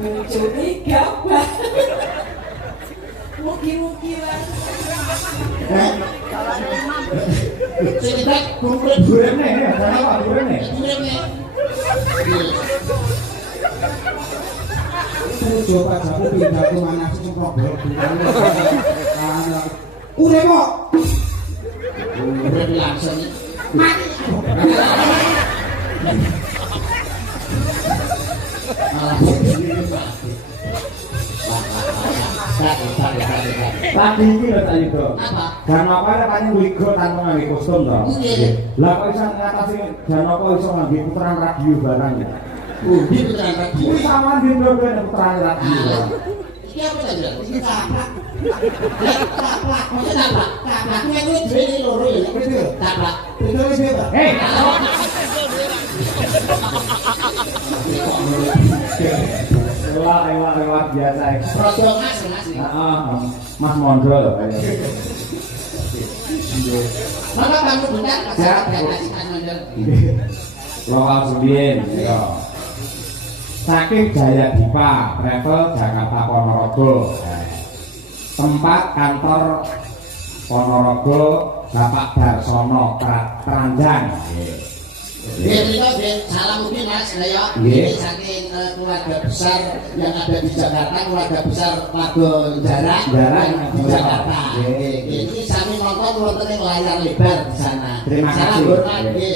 bojone gabah. Mugi-mugi wae. Sing tak kumpul durene ya, apa durene? Durene. Coba jago pindah ke mana sih problem udah kok udah langsung mati tadi ini loh tadi itu dan apa ada tanya wigo tanpa ngambil kostum toh lah kok bisa ngatasi dan apa bisa ngambil putaran radio barangnya di putaran radio ini sama di bener-bener putaran radio ini apa tadi? Ini taplak taplak maksudnya taplak taplaknya itu duit ini loro ya betul taplak betul ini siapa? Hei lewat biasa produk mas Mondo loh maka kamu benar lokal Sudin saking Jaya Dipa Travel Jakarta Ponorogo tempat kantor Ponorogo Bapak Darsono Keranjang. Salam mungkin mas, ya. Ini saking keluarga besar yang ada di Jakarta, keluarga besar Lago Jarak di Jakarta. Ini kami nonton yang layar lebar di sana. Terima kasih.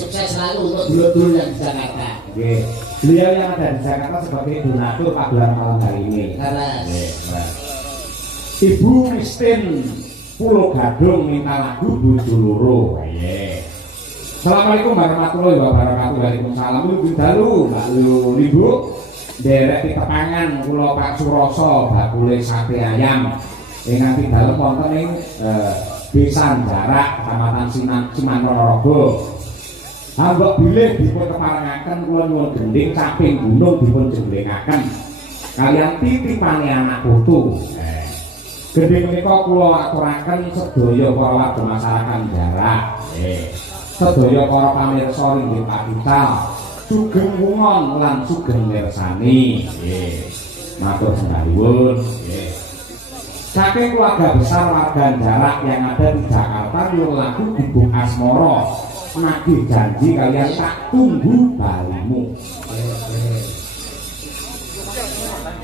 Sukses selalu untuk dulur-dulur yang di Jakarta. Beliau yang ada di Jakarta sebagai donatur pagelaran malam hari ini. Ibu Kristin Pulau Gadung minta lagu Bujuluro. Assalamualaikum warahmatullahi wabarakatuh. Waalaikumsalam. Ibu dalu, Mbak Ibu. Derek di tepangan kula Pak Suroso bakule sate ayam. Ingkang pidalem wonten ing Desa Jarak, Kecamatan Siman Ponorogo. Ambok bilih dipun keparengaken kula nyuwun gending caping gunung dipun jemblengaken. Kaliyan titipane anak putu. Gending menika kula aturaken sedaya para warga masyarakat Jarak. Sedaya para pamirsa inggih pakital sugeng wungon lan sugeng mirsani matur sembahipun saking keluarga besar warga Jarak yang ada di Jakarta nyuwun lagu Gubuk Asmara nagih janji kalian tak tunggu balimu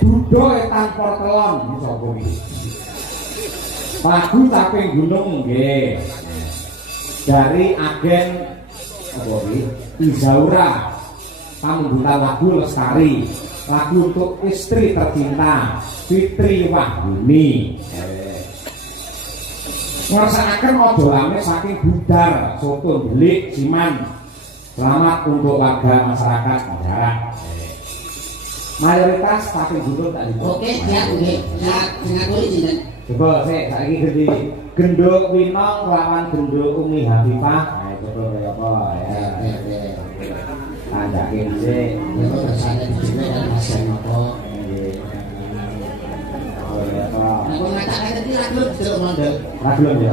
Dudo Etan Portelon sapa iki lagu Caping Gunung nggih dari agen apa ini Izaura kamu buta lagu Lestari lagu untuk istri tercinta Fitri Wahyuni ngrasakaken odolane saking Budar Soto Belik Siman selamat untuk warga masyarakat Jarak mayoritas pakai gunung tadi oke siap nggih dengan kulit jinten coba saya saiki gede Genduk Winong lawan Genduk Umi Habibah. Nah, coba kaya apa ya. Andakin sih. Itu rasanya di sini dan masih nopo. Oh ya apa? Aku ngatakan tadi lagu belum mondel. Lagu belum ya.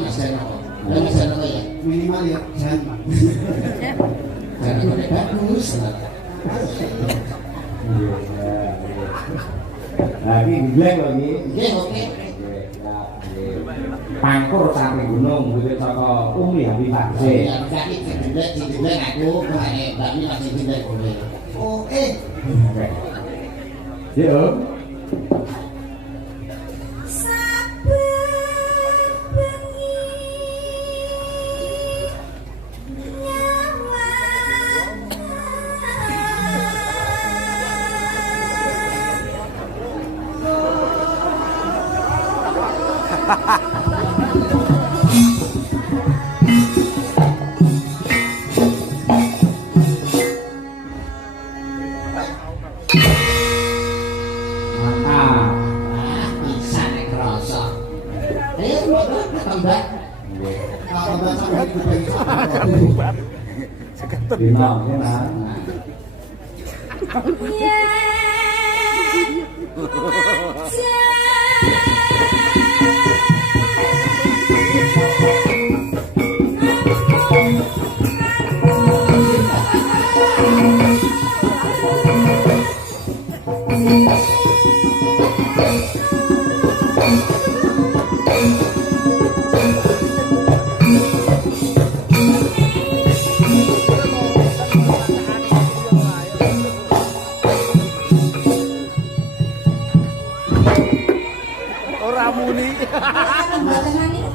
Masih nopo. Masih nopo ya. Minimal ya jangan. Jangan bagus. Lagi dibilang lagi. Oke. Pangkur sampai gunung gitu saka Umi Habibah. Ya, jadi dibilang aku kene tapi masih dibilang boleh. Oke. Yo.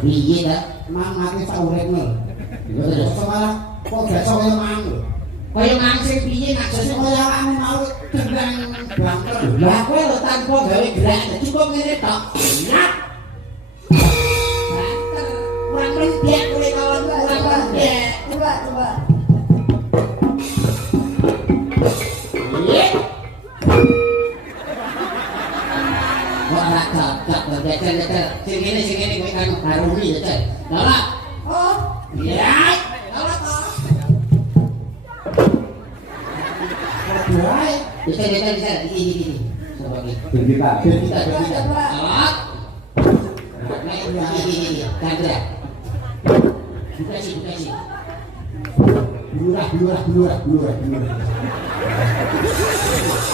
Piye ta? Mang mati sak uripmu. Terus sekarang kok gak iso kaya mang. Kaya mang sing piye nak jase kaya awakmu mau gendang bangker. Lah kowe lho tanpa gawe gerak cukup ngene tok. Nak. Bangker. Kurang mendek kowe kawan kurang mendek. Coba. Iya. Cek. Sing ngene kowe kan harumi ya, Cek. Galak. Oh. Iya. Galak kok. Baik. Bisa. Ini. Coba iki. Kita. Galak. Ini. Kandra. Buka sih. Blurah.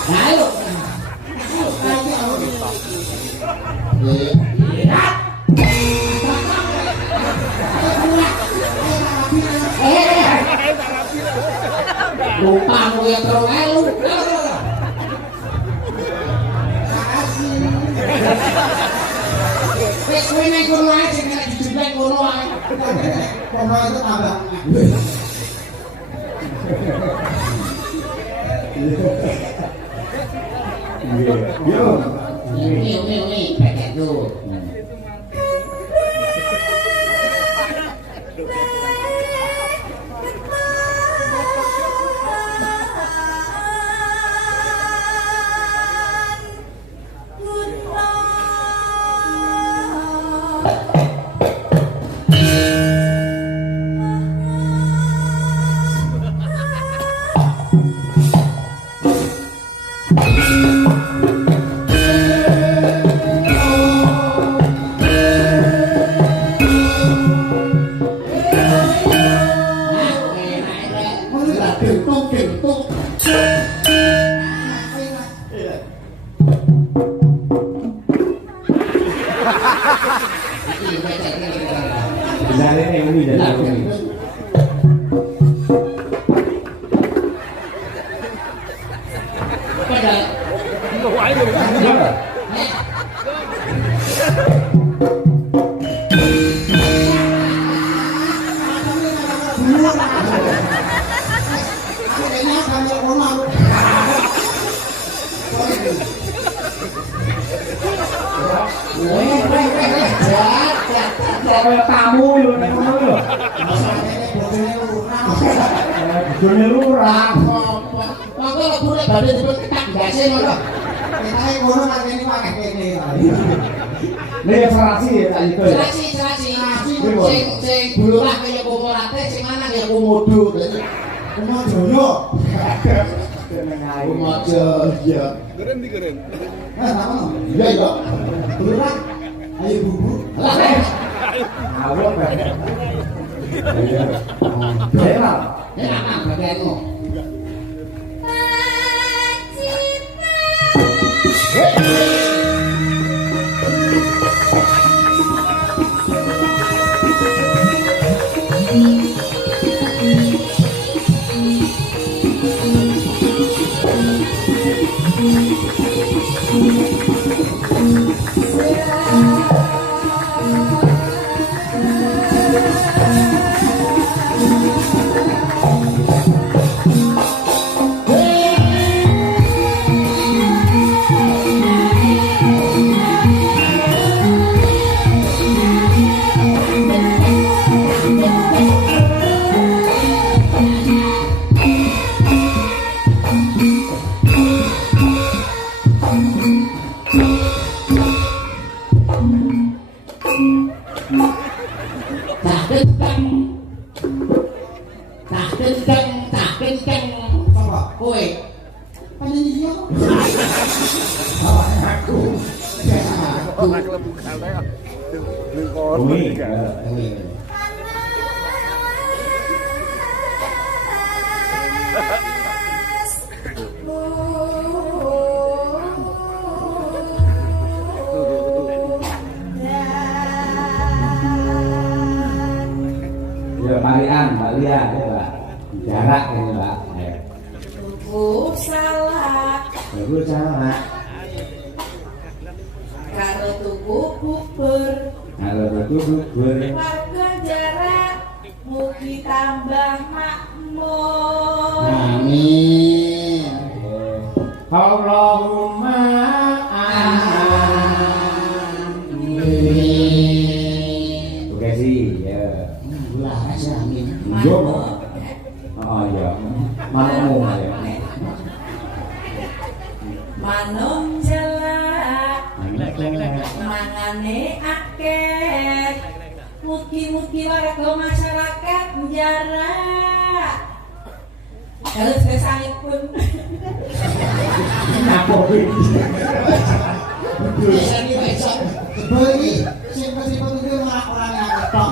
Ayo. Lupa mau yang terlalu elu. Wes kowe nek ngono ae sing nek dijublek ngono ae. Kono itu tambah. Yo. Ini, pakai tuh. Tamu lho nek ngono lho. Bojone lurah. Kok lebure badhe dipun ketak gase ngono. Ketake ngono nang kene akeh kene. Nek serasi ya tak iku. Serasi. Sing bulurah kaya komorate sing mana kaya komodo. Komodo. Komodo iya. Keren di keren. Iya. Bulurah. Ayo bubu. Awak kan. Iya. Enak bagianmu. karo tuku bubur Halo bubur. warga jarak mugi tambah makmur. Amin. Allahumma amin. Oke sih, ya. Lah aja amin. Yo. Oh iya. Manukmu ya. Manuk jelek mangane akeh mugi-mugi warga masyarakat jarak terus kesanipun Apa iki? Bisa nih besok. Sebel iki simpel-simpel itu malah orang yang ketok.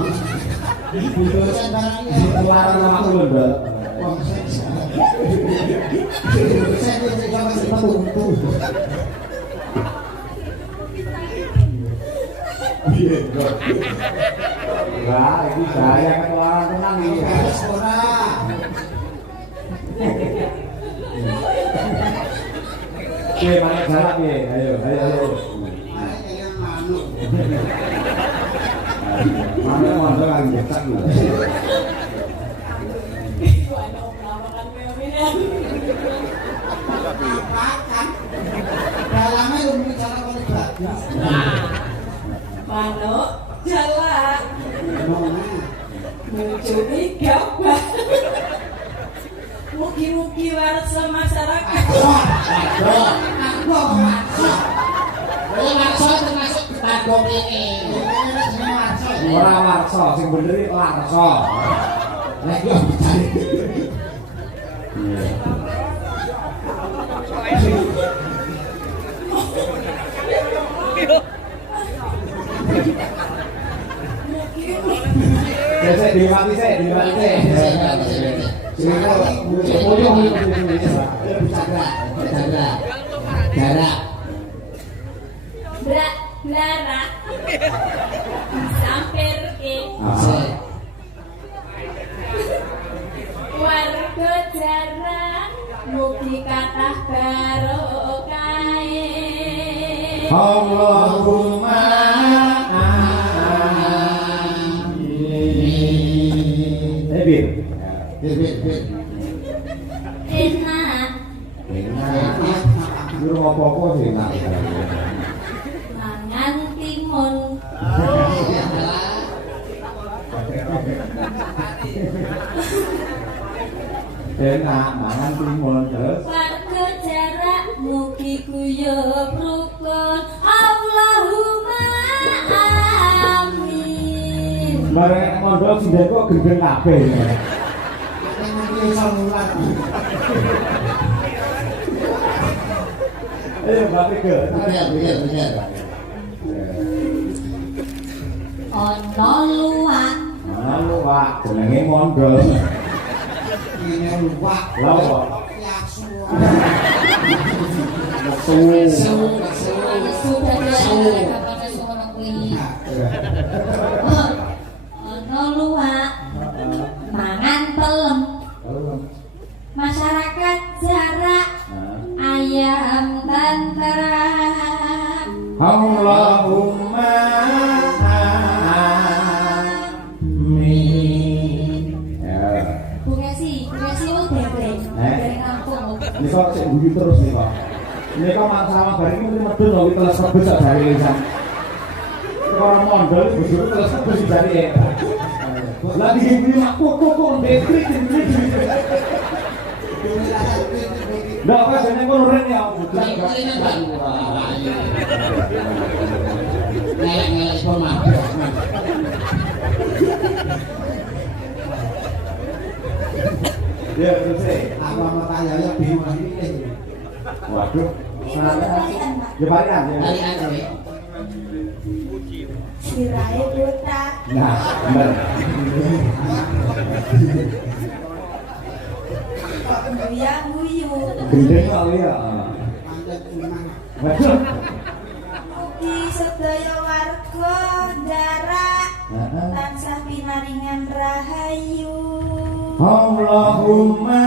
Dosen barangnya. Keluaran sama aku lho, Mbak. Wong seks. Dosen itu juga masih petuntu. Iya, Mbak. Wah, ini saya keluaran tenang iki. Harus ora. Oke, mana jarak nih? Ayo. Mereka yang manuk. Mana mau lagi cetak lho. Makan. Dalamnya lu bicara kali bagus. manuk jelek mencuri gabah mugi-mugi warga masyarakat Ora warsa, sing bener iki larsa. Lah yo dicari. Sik dimati sik. Blara sampir ke warga jarang mugi kathah barokah Allahumma amin. Bir. enak Di rumah apa sih enak. mangan timun Enak mangan timun terus. warga jarak mugi guyub rukun Allahumma amin. Bareng mondok sing kok gendeng kabeh. Ayo Mbak Tiga. Bener. Ono luwak Lalu Pak, jenenge mondok. Ini lupa. Lawa. ono luwak mangan pelem masyarakat jarak ayam tenteram Allahumma amin. Ya. Bu Kesi lu bebreng dari kampung Ini kok cek guyu terus nih Pak. Ini kok masalah bareng ini medun loh kita sebut sak dari lisan. Orang mondol itu terus sebut dari ya. Lagi gini mak kok dekrit ini. Ndak apa jane kono ren ya. Ngelak-ngelak pemah. Ya terus Aku sama tanya ya bingung ini. waduh. Ya balikan ya. Balikan kowe. sirahe buta Nah, bener. kok guyu Gendeng kok ya. Pancet cuma. Waduh. mugi sedaya warga jarak tansah pinaringan rahayu Allahumma